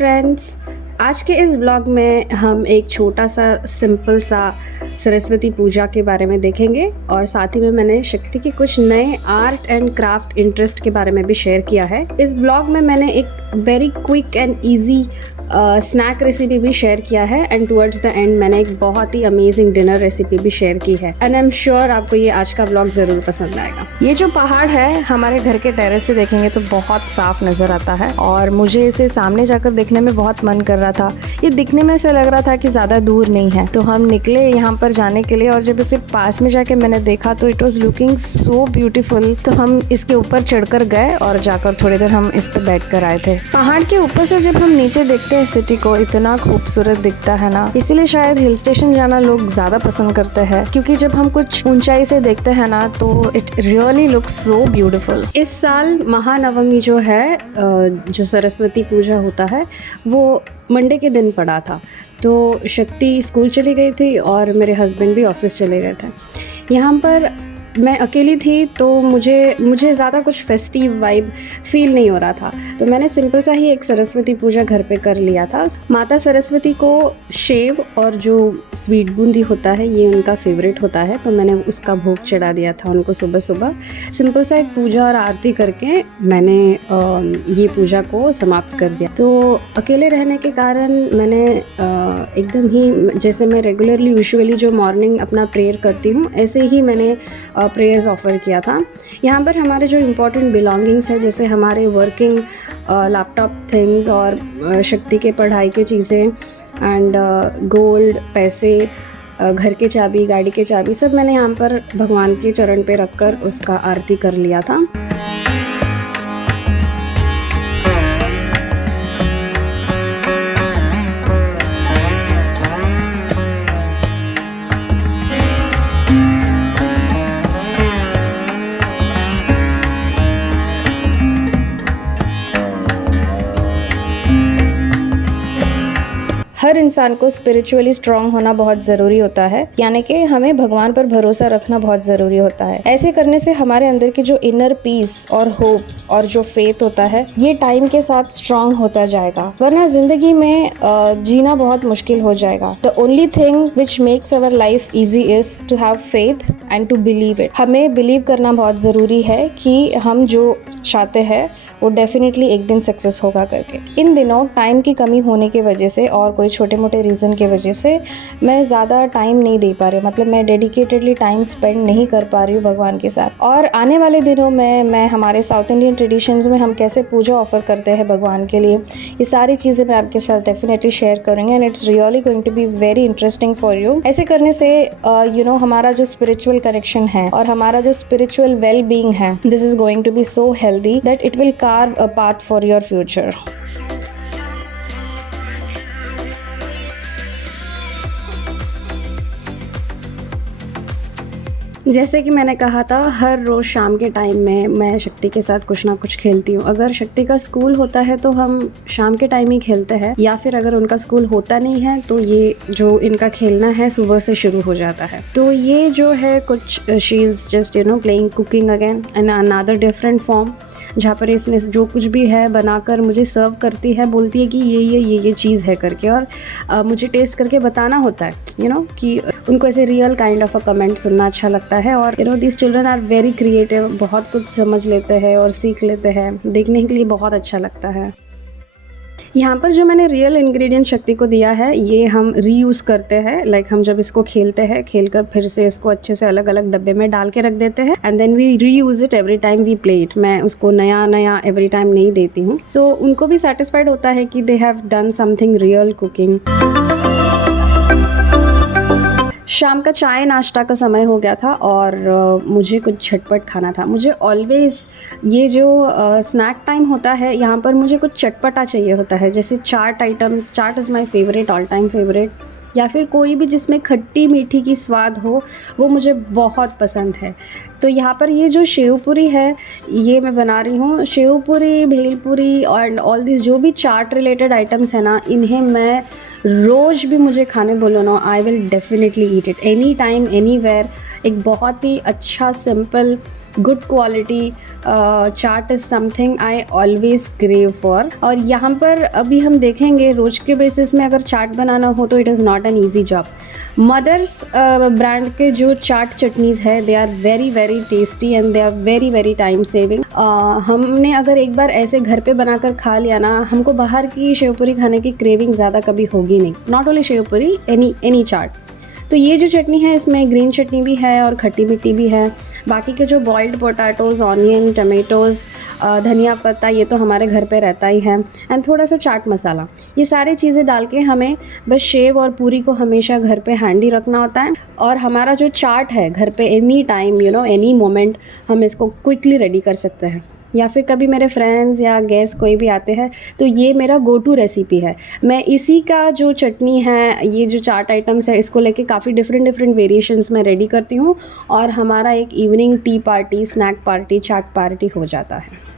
Friends, आज के इस व्लॉग में हम एक छोटा सा सिंपल सा सरस्वती पूजा के बारे में देखेंगे और साथ ही में मैंने शक्ति के कुछ नए आर्ट एंड क्राफ्ट इंटरेस्ट के बारे में भी शेयर किया है। इस ब्लॉग में मैंने एक very quick and easy snack recipe भी शेयर किया है एंड टुवर्ड्स द एंड मैंने एक बहुत ही अमेजिंग डिनर रेसिपी भी शेयर की है एंड आई एम श्योर आपको ये आज का व्लॉग ज़रूर पसंद आएगा। ये जो पहाड़ है हमारे घर के टेरेस से देखेंगे तो बहुत साफ नज़र आता है और मुझे इसे सामने जाकर देखने में बहुत मन कर रहा था। ये दिखने में ऐसा लग रहा था कि ज़्यादा दूर नहीं है, तो हम निकले यहाँ पर जाने के लिए और जब इसे पास में जाके मैंने देखा तो it was looking so beautiful. तो हम इसके ऊपर चढ़कर गए और जाकर थोड़ी देर हम इस पर बैठ कर आए थे। पहाड़ के ऊपर से जब हम नीचे देखते हैं सिटी को, इतना खूबसूरत दिखता है ना, इसीलिए शायद हिल स्टेशन जाना लोग ज़्यादा पसंद करते हैं, क्योंकि जब हम कुछ ऊंचाई से देखते हैं ना तो it really looks so beautiful. इस साल महानवमी जो है, जो सरस्वती पूजा होता है, वो मंडे के दिन पड़ा था, तो शक्ति स्कूल चली गई थी और मेरे हस्बैंड भी ऑफिस चले गए थे। यहाँ पर मैं अकेली थी तो मुझे ज़्यादा कुछ फेस्टिव वाइब फील नहीं हो रहा था, तो मैंने सिंपल सा ही एक सरस्वती पूजा घर पे कर लिया था। माता सरस्वती को सेव और जो स्वीट बूंदी होता है ये उनका फेवरेट होता है, तो मैंने उसका भोग चढ़ा दिया था उनको सुबह सुबह। सिंपल सा एक पूजा और आरती करके मैंने ये पूजा को समाप्त कर दिया। तो अकेले रहने के कारण मैंने एकदम ही, जैसे मैं रेगुलरली यूजुअली जो मॉर्निंग अपना प्रेयर करती हूँ, ऐसे ही मैंने प्रेयर्स ऑफ़र किया था। यहाँ पर हमारे जो इम्पोर्टेंट बिलोंगिंग्स है, जैसे हमारे वर्किंग लैपटॉप थिंग्स और शक्ति के पढ़ाई के चीज़ें एंड गोल्ड, पैसे, घर के चाबी, गाड़ी के चाबी, सब मैंने यहाँ पर भगवान के चरण पे रखकर उसका आरती कर लिया था। हर इंसान को स्पिरिचुअली स्ट्रांग होना बहुत ज़रूरी होता है, यानी कि हमें भगवान पर भरोसा रखना बहुत ज़रूरी होता है। ऐसे करने से हमारे अंदर की जो इनर पीस और होप और जो फेथ होता है, ये टाइम के साथ स्ट्रांग होता जाएगा, वरना ज़िंदगी में जीना बहुत मुश्किल हो जाएगा। The only thing which makes our life easy is to have faith and to believe it. हमें बिलीव करना बहुत ज़रूरी है कि हम जो चाहते हैं वो डेफिनेटली एक दिन सक्सेस होगा करके। इन दिनों टाइम की कमी होने की वजह से और कोई छोटे मोटे रीज़न की वजह से मैं ज़्यादा टाइम नहीं दे पा रही, मतलब मैं डेडिकेटेडली टाइम स्पेंड नहीं कर पा रही हूँ भगवान के साथ। और आने वाले दिनों में मैं हमारे साउथ इंडियन ट्रेडिशंस में हम कैसे पूजा ऑफर करते हैं भगवान के लिए, ये सारी चीज़ें मैं आपके साथ डेफिनेटली शेयर करूँगी and it's really going to be very interesting for you. ऐसे करने से हमारा जो स्पिरिचुअल कनेक्शन है और हमारा जो स्पिरिचुअल वेल बीइंग है, this is going to be so healthy that it will carve a path for your future. जैसे कि मैंने कहा था, हर रोज़ शाम के टाइम में मैं शक्ति के साथ कुछ ना कुछ खेलती हूँ। अगर शक्ति का स्कूल होता है तो हम शाम के टाइम ही खेलते हैं, या फिर अगर उनका स्कूल होता नहीं है तो ये जो इनका खेलना है सुबह से शुरू हो जाता है। तो ये जो है कुछ, she is just playing cooking again in another different form, जहाँ पर इसने जो कुछ भी है बनाकर मुझे सर्व करती है, बोलती है कि ये चीज़ है करके, और मुझे टेस्ट करके बताना होता है कि उनको ऐसे real kind of a comment सुनना अच्छा लगता है। और this children are very creative, बहुत कुछ समझ लेते हैं और सीख लेते हैं, देखने के लिए बहुत अच्छा लगता है। यहाँ पर जो मैंने रियल इंग्रेडिएंट शक्ति को दिया है, ये हम रीयूज़ करते हैं। लाइक हम जब इसको खेलते हैं, खेलकर फिर से इसको अच्छे से अलग अलग डब्बे में डाल के रख देते हैं and then we reuse it every time we play it. मैं उसको नया एवरी टाइम नहीं देती हूँ, सो उनको भी सेटिस्फाइड होता है कि they have done something real cooking. शाम का चाय नाश्ता का समय हो गया था और मुझे कुछ झटपट खाना था। मुझे ऑलवेज़ ये जो स्नैक टाइम होता है, यहाँ पर मुझे कुछ चटपटा चाहिए होता है, जैसे chaat items. Chaat is my favourite, all time favourite, या फिर कोई भी जिसमें खट्टी मीठी की स्वाद हो, वो मुझे बहुत पसंद है। तो यहाँ पर ये जो शेव पूरी है, ये मैं बना रही हूँ। शेव पूरी, भेलपूरी एंड ऑल दिस जो भी चाट रिलेटेड आइटम्स है ना, इन्हें मैं रोज़ भी मुझे खाने बोलो ना, I will definitely eat it any time anywhere. एक बहुत ही अच्छा simple good quality chaat is something I always crave for. और यहाँ पर अभी हम देखेंगे रोज के बेसिस में अगर चाट बनाना हो तो it is not an easy job. Mother's brand के जो चाट चटनीज़ है they are very very tasty and they are very very time saving. हमने अगर एक बार ऐसे घर पे बनाकर खा लिया ना, हमको बाहर की शेव पूरी खाने की क्रेविंग ज़्यादा कभी होगी नहीं। नॉट ओनली शेव पूरी, एनी चाट। तो ये जो चटनी है इसमें ग्रीन चटनी भी है और खट्टी मिट्टी भी है। बाकी के जो बॉइल्ड पोटैटोज़, ऑनियन, टमेटोज़, धनिया पत्ता, ये तो हमारे घर पे रहता ही है, एंड थोड़ा सा चाट मसाला, ये सारी चीज़ें डाल के हमें बस शेव और पूरी को हमेशा घर पे हैंडी रखना होता है। और हमारा जो चाट है घर पे एनी टाइम एनी मोमेंट हम इसको क्विकली रेडी कर सकते हैं। या फिर कभी मेरे फ्रेंड्स या गेस्ट कोई भी आते हैं तो ये मेरा गो टू रेसिपी है। मैं इसी का जो चटनी है, ये जो चाट आइटम्स है, इसको लेके काफ़ी डिफरेंट वेरिएशंस में रेडी करती हूँ और हमारा एक evening tea party, snack party, chaat party हो जाता है।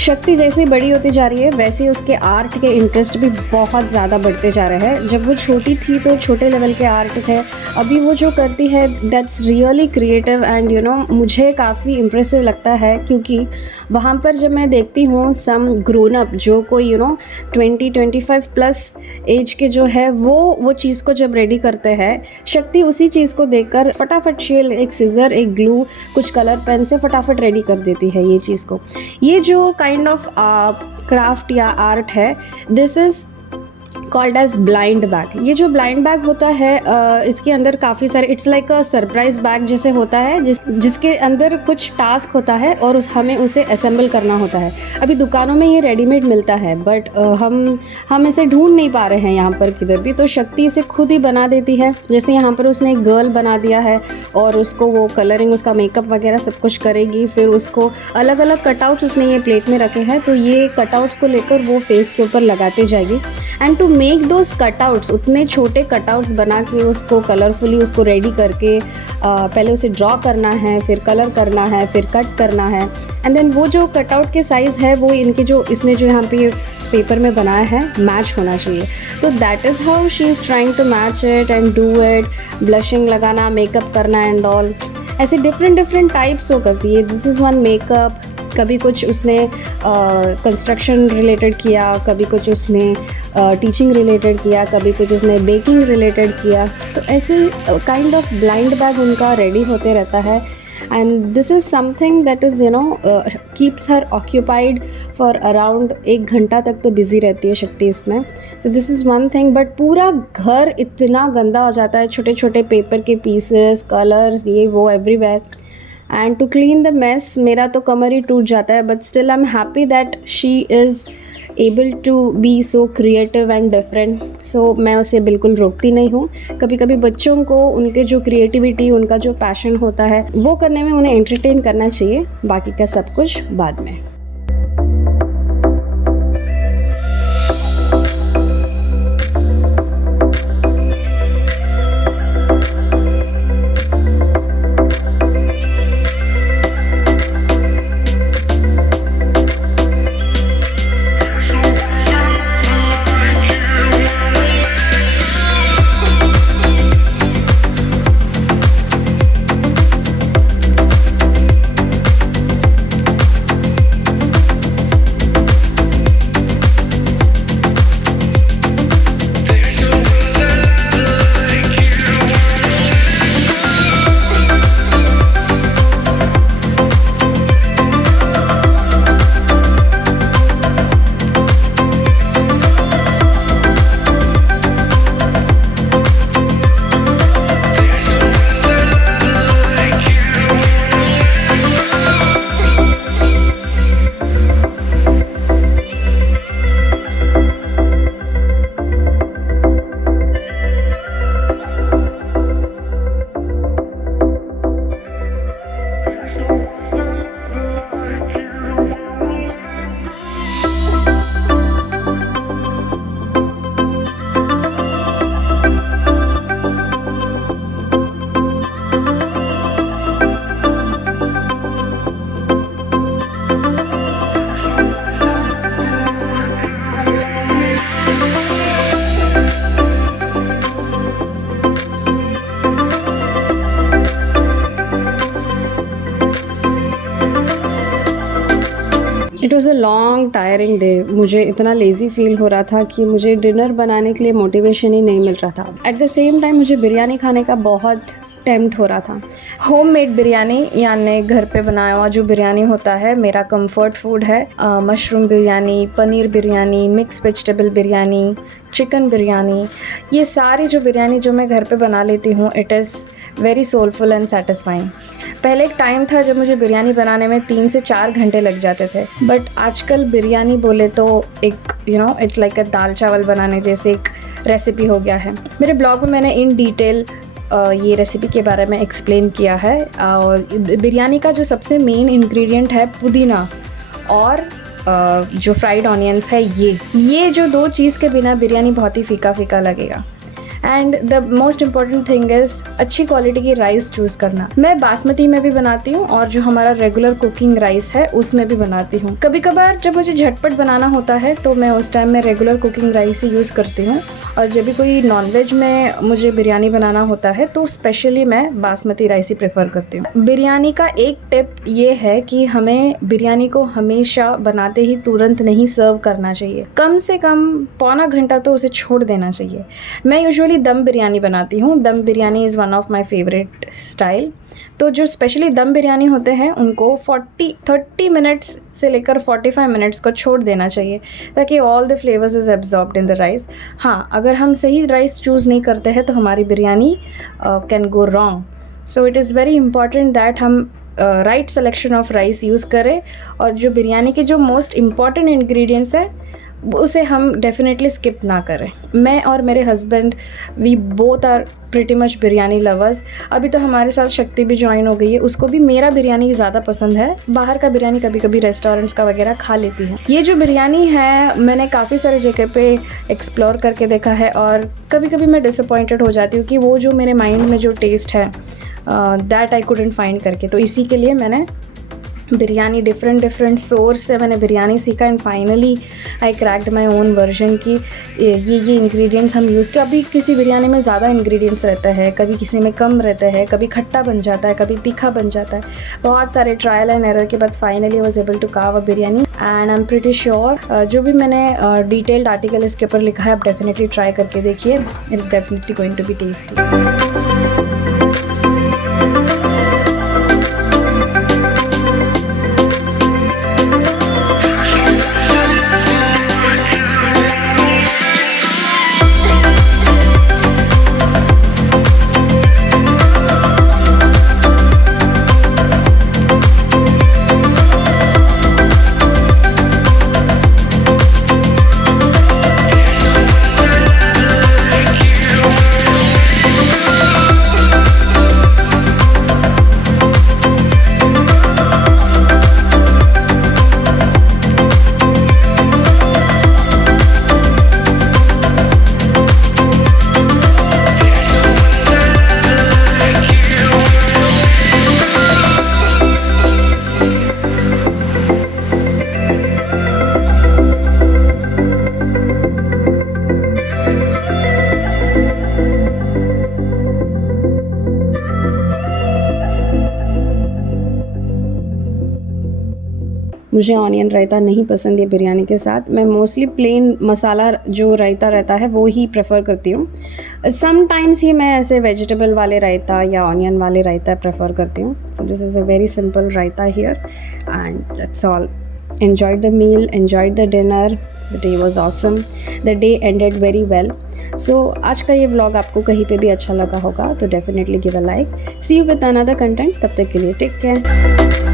शक्ति जैसे बड़ी होती जा रही है वैसे उसके आर्ट के इंटरेस्ट भी बहुत ज़्यादा बढ़ते जा रहे हैं। जब वो छोटी थी तो छोटे लेवल के आर्ट थे, अभी वो जो करती है दैट्स रियली क्रिएटिव एंड मुझे काफ़ी इम्प्रेसिव लगता है। क्योंकि वहाँ पर जब मैं देखती हूँ सम ग्रोन अप जो कोई 20-25 प्लस एज के जो है वो चीज़ को जब रेडी करते हैं, शक्ति उसी चीज़ को देखकर फटाफट शेल, एक सीज़र, एक ग्लू, कुछ कलर पेन से फटाफट रेडी कर देती है ये चीज़ को। ये जो काइंड ऑफ क्राफ्ट या आर्ट है, this is called as blind bag. ये जो ब्लाइंड बैग होता है इसके अंदर काफ़ी सारे, it's like a surprise bag जैसे होता है जिसके अंदर कुछ टास्क होता है और हमें उसे असेंबल करना होता है। अभी दुकानों में ये रेडीमेड मिलता है बट हम इसे ढूंढ नहीं पा रहे हैं यहाँ पर किधर भी, तो शक्ति इसे खुद ही बना देती है। जैसे यहाँ पर उसने एक गर्ल बना दिया है और उसको वो कलरिंग, उसका मेकअप वगैरह सब कुछ करेगी। फिर उसको अलग अलग कटआउट्स उसने ये प्लेट में रखे हैं, तो ये कटआउट्स को लेकर वो फेस के ऊपर लगाते जाएगी। And to make those cutouts, उतने छोटे कटआउट्स बना के उसको कलरफुली उसको रेडी करके पहले उसे ड्रॉ करना है, फिर कलर करना है, फिर कट करना है, एंड देन वो जो कटआउट के साइज़ है वो इनके जो इसने जो यहाँ पे पेपर में बनाया है मैच होना चाहिए। तो that is how she is trying to match it and do it. Blushing लगाना, मेकअप करना एंड ऑल, ऐसे डिफरेंट टाइप्स वो करती है। दिस इज़ वन मेकअप, कभी कुछ उसने कंस्ट्रक्शन रिलेटेड किया, कभी कुछ उसने टीचिंग रिलेटेड किया, कभी कुछ उसने बेकिंग रिलेटेड किया। तो ऐसे काइंड ऑफ ब्लाइंड बैग उनका रेडी होते रहता है। And this is something that is keeps her occupied for around 1 घंटा तक तो बिज़ी रहती है शक्ति इसमें। So this is one thing. But पूरा घर इतना गंदा हो जाता है, छोटे छोटे पेपर के पीसेस, कलर्स, ये वो everywhere. And to clean the mess मेरा तो कमर ही टूट जाता है। But still I am happy that she is able to be so creative and different. So मैं उसे बिल्कुल रोकती नहीं हूँ। कभी कभी बच्चों को उनके जो क्रिएटिविटी, उनका जो पैशन होता है वो करने में उन्हें एंटरटेन करना चाहिए, बाकी का सब कुछ बाद में। Long tiring day. मुझे इतना लेज़ी फील हो रहा था कि मुझे डिनर बनाने के लिए मोटिवेशन ही नहीं मिल रहा था। एट द सेम टाइम मुझे बिरयानी खाने का बहुत टेम्प्ट हो रहा था। होममेड बिरयानी यानी घर पे बनाया हुआ जो बिरयानी होता है मेरा कंफर्ट फूड है। Mushroom biryani, paneer biryani, mix vegetable biryani, chicken biryani, ये सारी जो बिरयानी जो मैं घर पे बना लेती हूँ, it is very soulful and satisfying. पहले एक टाइम था जब मुझे बिरयानी बनाने में 3 से 4 घंटे लग जाते थे, बट आजकल बिरयानी बोले तो एक इट्स लाइक दाल चावल बनाने जैसे एक रेसिपी हो गया है। मेरे ब्लॉग में मैंने इन डिटेल ये रेसिपी के बारे में एक्सप्लेन किया है। और बिरयानी का जो सबसे मेन इंग्रेडिएंट है पुदीना और जो फ्राइड ऑनियंस है, ये जो 2 चीज़ के बिना बिरयानी बहुत ही फीका फीका लगेगा। And the most important thing is अच्छी क्वालिटी की राइस चूज़ करना। मैं बासमती में भी बनाती हूँ और जो हमारा रेगुलर कुकिंग राइस है उसमें भी बनाती हूँ। कभी कभार जब मुझे झटपट बनाना होता है तो मैं उस टाइम में रेगुलर कुकिंग राइस ही यूज़ करती हूँ, और जब भी कोई नॉनवेज में मुझे बिरयानी बनाना होता है तो स्पेशली मैं बासमती राइस ही प्रेफर करती हूँ। बिरयानी का एक टिप ये है कि हमें बिरयानी को हमेशा बनाते ही तुरंत नहीं सर्व करना चाहिए। कम से कम पौना घंटा तो उसे छोड़ देना चाहिए। मैं यूजुअली दम बिरयानी बनाती हूँ। दम biryani is one of my favourite style. तो जो स्पेशली दम बिरयानी होते हैं उनको 30 मिनट्स से लेकर 45 मिनट्स को छोड़ देना चाहिए ताकि all the flavours is absorbed in the rice. हाँ, अगर हम सही राइस चूज़ नहीं करते हैं तो हमारी biryani can go wrong. So it is very important that हम right selection of rice use करें, और जो बिरयानी के जो मोस्ट इम्पॉर्टेंट इंग्रेडिएंट्स हैं उसे हम डेफिनेटली स्किप ना करें। मैं और मेरे husband we both are pretty much biryani lovers. अभी तो हमारे साथ शक्ति भी ज्वाइन हो गई है, उसको भी मेरा बिरयानी ज़्यादा पसंद है। बाहर का बिरयानी कभी कभी रेस्टोरेंट्स का वगैरह खा लेती है। ये जो बिरयानी है मैंने काफ़ी सारे जगह पे एक्सप्लोर करके देखा है, और कभी कभी मैं डिसअपॉइंटेड हो जाती हूँ कि वो जो मेरे माइंड में जो टेस्ट है दैट आई कुडंट फाइंड करके। तो इसी के लिए मैंने बिरयानी डिफरेंट सोर्स से मैंने बिरयानी सीखा, and finally I cracked my own version की ये इंग्रेडिएंट्स हम यूज़। कभी किसी बिरयानी में ज़्यादा इंग्रेडिएंट्स रहता है, कभी किसी में कम रहता है, कभी खट्टा बन जाता है, कभी तीखा बन जाता है। बहुत सारे ट्रायल एंड एरर के बाद finally was able to carve a biryani, and I am pretty sure जो भी मैंने डिटेल्ड आर्टिकल इसके ऊपर लिखा है आप डेफिनेटली ट्राई करके देखिए। It is definitely going to be tasty. मुझे ऑनियन रायता नहीं पसंद है बिरयानी के साथ। मैं मोस्टली प्लेन मसाला जो रायता रहता है वो ही प्रेफर करती हूँ। समटाइम्स ही मैं ऐसे वेजिटेबल वाले रायता या ऑनियन वाले रायता प्रेफर करती हूँ। So this is a very simple raita here and that's all. Enjoyed the meal, enjoyed the dinner, the day was awesome, the day ended very well. So आज का ये व्लॉग आपको कहीं पे भी अच्छा लगा होगा तो definitely give a like. See you with another content. तब तक के लिए टेक केयर।